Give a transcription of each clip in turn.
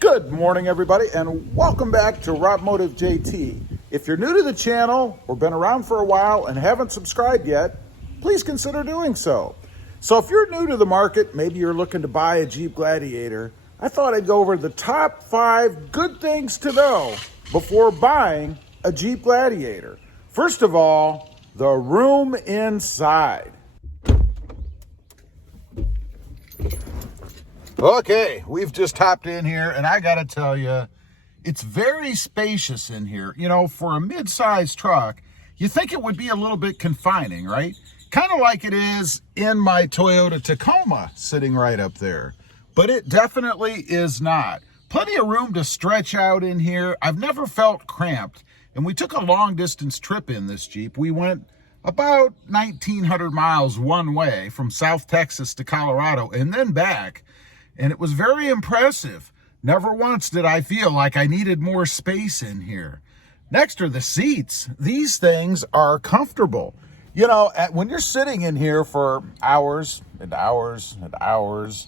Good morning, everybody, and welcome back to Robmotive JT. If you're new to the channel or been around for a while and haven't subscribed yet, please consider doing so. So if you're new to the market, maybe you're looking to buy a Jeep Gladiator, I thought I'd go over the top 5 good things to know before buying a Jeep Gladiator. First of all, the room inside. Okay, we've just hopped in here, and I gotta tell you, it's very spacious in here. You know, for a mid-sized truck, you think it would be a little bit confining, right? Kind of like it is in my Toyota Tacoma sitting right up there. But it definitely is not. Plenty of room to stretch out in here. I've never felt cramped. And we took a long-distance trip in this Jeep. We went about 1,900 miles one way from South Texas to Colorado and then back. And it was very impressive. Never once did I feel like I needed more space in here. Next are the seats. These things are comfortable. You know, when you're sitting in here for hours and hours and hours,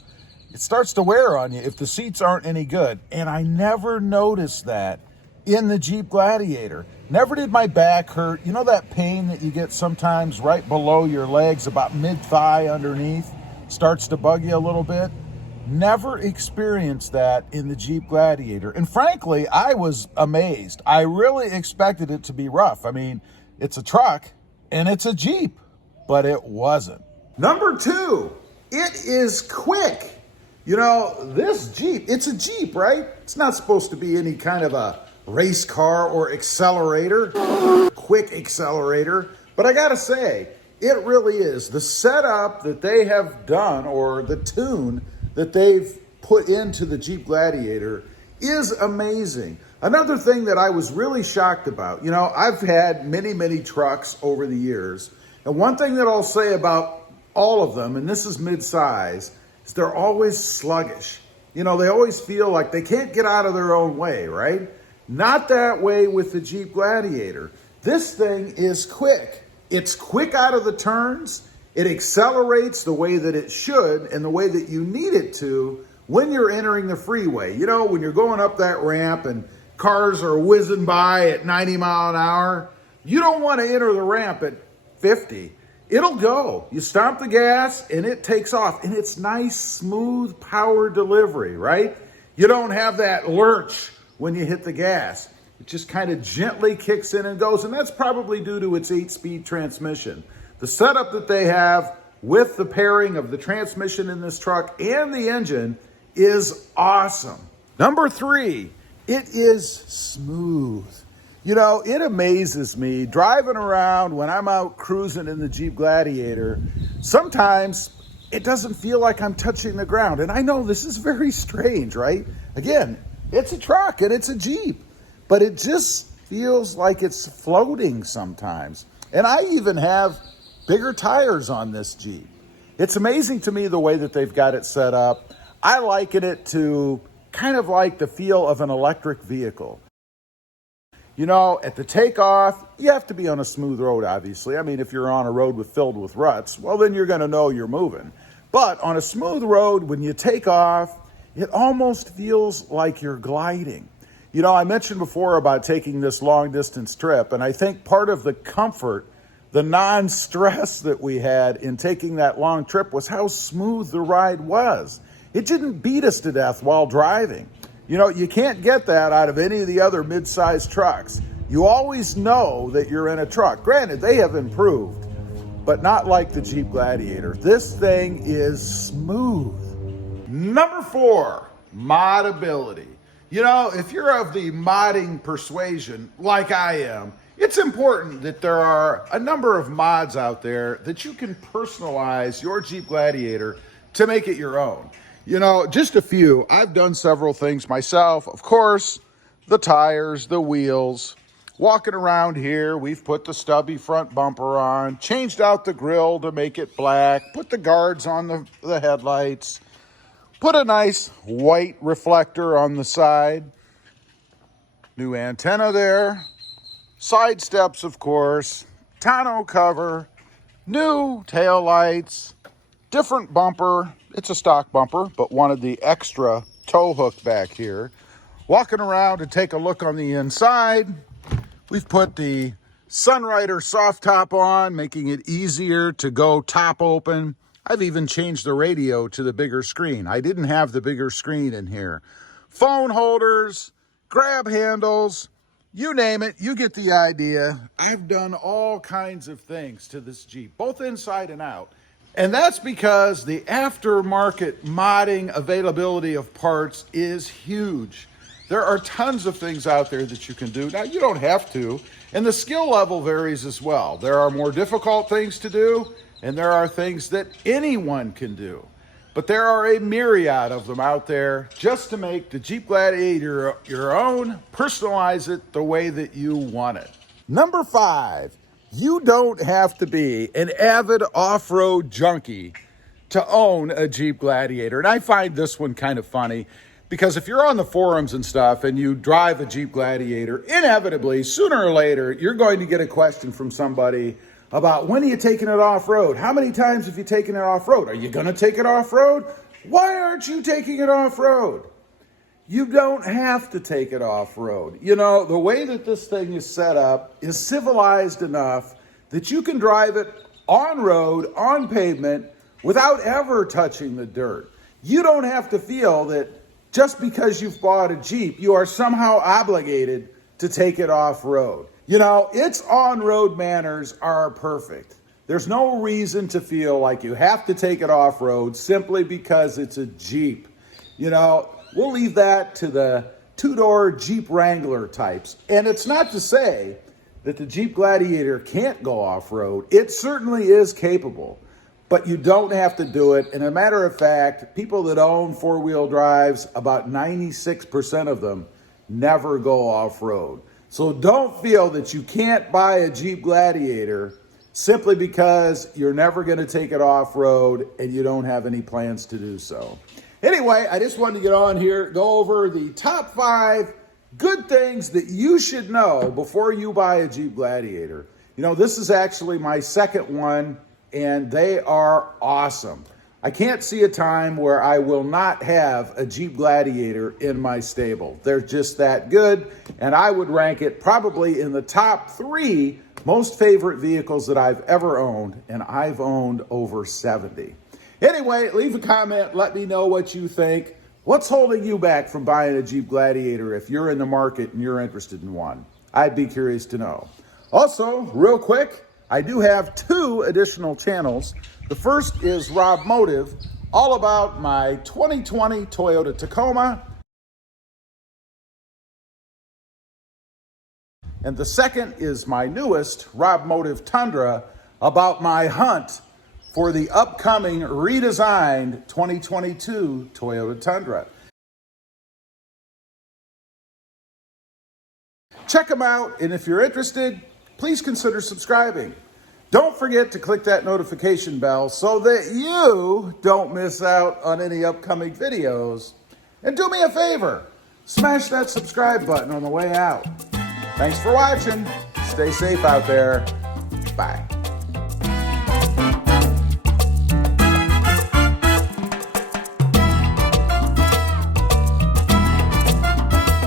it starts to wear on you if the seats aren't any good. And I never noticed that in the Jeep Gladiator. Never did my back hurt. You know that pain that you get sometimes right below your legs, about mid-thigh underneath, starts to bug you a little bit? Never experienced that in the Jeep Gladiator. And frankly, I was amazed. I really expected it to be rough. I mean, it's a truck and it's a Jeep, but it wasn't. Number 2, it is quick. You know, this Jeep, it's a Jeep, right? It's not supposed to be any kind of a race car or accelerator, quick accelerator. But I gotta say, it really is. The setup that they have done, or the tune that they've put into the Jeep Gladiator, is amazing. Another thing that I was really shocked about, you know, I've had many trucks over the years, and one thing that I'll say about all of them, and this is mid-size, is they're always sluggish. You know, they always feel like they can't get out of their own way, right? Not that way with the Jeep Gladiator. This thing is quick. It's quick out of the turns. It accelerates the way that it should and the way that you need it to when you're entering the freeway. You know, when you're going up that ramp and cars are whizzing by at 90 mile an hour, you don't want to enter the ramp at 50. It'll go. You stomp the gas and it takes off. And it's nice, smooth power delivery, right? You don't have that lurch when you hit the gas. It just kind of gently kicks in and goes. And that's probably due to its 8-speed transmission. The setup that they have with the pairing of the transmission in this truck and the engine is awesome. Number 3, it is smooth. You know, it amazes me driving around when I'm out cruising in the Jeep Gladiator. Sometimes it doesn't feel like I'm touching the ground. And I know this is very strange, right? Again, it's a truck and it's a Jeep, but it just feels like it's floating sometimes. And I even have bigger tires on this Jeep. It's amazing to me the way that they've got it set up. I liken it to kind of like the feel of an electric vehicle. You know, at the takeoff, you have to be on a smooth road, obviously. I mean, if you're on a road filled with ruts, well, then you're going to know you're moving. But on a smooth road, when you take off, it almost feels like you're gliding. You know, I mentioned before about taking this long-distance trip, and I think part of the comfort, the non-stress that we had in taking that long trip was how smooth the ride was. It didn't beat us to death while driving. You know, you can't get that out of any of the other mid-sized trucks. You always know that you're in a truck. Granted, they have improved, but not like the Jeep Gladiator. This thing is smooth. Number 4, Modability. You know, if you're of the modding persuasion, like I am, it's important that there are a number of mods out there that you can personalize your Jeep Gladiator to make it your own. You know, just a few. I've done several things myself. Of course, the tires, the wheels. Walking around here, we've put the stubby front bumper on, changed out the grille to make it black, put the guards on the headlights, put a nice white reflector on the side, new antenna there, side steps, of course, tonneau cover, new tail lights, different bumper. It's a stock bumper, but wanted the extra tow hook back here. Walking around to take a look on the inside, we've put the Sunrider soft top on, making it easier to go top open. I've even changed the radio to the bigger screen. I didn't have the bigger screen in here. Phone holders, grab handles, you name it, you get the idea. I've done all kinds of things to this Jeep, both inside and out. And that's because the aftermarket modding availability of parts is huge. There are tons of things out there that you can do. Now, you don't have to, and the skill level varies as well. There are more difficult things to do, and there are things that anyone can do. But there are a myriad of them out there just to make the Jeep Gladiator your own, personalize it the way that you want it. Number 5, you don't have to be an avid off-road junkie to own a Jeep Gladiator. And I find this one kind of funny because if you're on the forums and stuff and you drive a Jeep Gladiator, inevitably, sooner or later, you're going to get a question from somebody about when are you taking it off-road? How many times have you taken it off-road? Are you going to take it off-road? Why aren't you taking it off-road? You don't have to take it off-road. You know, the way that this thing is set up is civilized enough that you can drive it on-road, on pavement, without ever touching the dirt. You don't have to feel that just because you've bought a Jeep, you are somehow obligated to take it off-road. You know, its on-road manners are perfect. There's no reason to feel like you have to take it off-road simply because it's a Jeep. You know, we'll leave that to the two-door Jeep Wrangler types. And it's not to say that the Jeep Gladiator can't go off-road. It certainly is capable, but you don't have to do it. And a matter of fact, people that own four-wheel drives, about 96% of them never go off-road. So don't feel that you can't buy a Jeep Gladiator simply because you're never going to take it off-road and you don't have any plans to do so. Anyway, I just wanted to get on here, go over the top 5 good things that you should know before you buy a Jeep Gladiator. You know, this is actually my second one, and they are awesome. I can't see a time where I will not have a Jeep Gladiator in my stable. They're just that good, and I would rank it probably in the top 3 most favorite vehicles that I've ever owned, and I've owned over 70. Anyway, leave a comment, let me know what you think. What's holding you back from buying a Jeep Gladiator if you're in the market and you're interested in one? I'd be curious to know. Also, real quick, I do have 2 additional channels. The first is Rob Motive, all about my 2020 Toyota Tacoma. And the second is my newest Rob Motive Tundra, about my hunt for the upcoming redesigned 2022 Toyota Tundra. Check them out, and if you're interested, please consider subscribing. Don't forget to click that notification bell so that you don't miss out on any upcoming videos. And do me a favor, smash that subscribe button on the way out. Thanks for watching. Stay safe out there. Bye.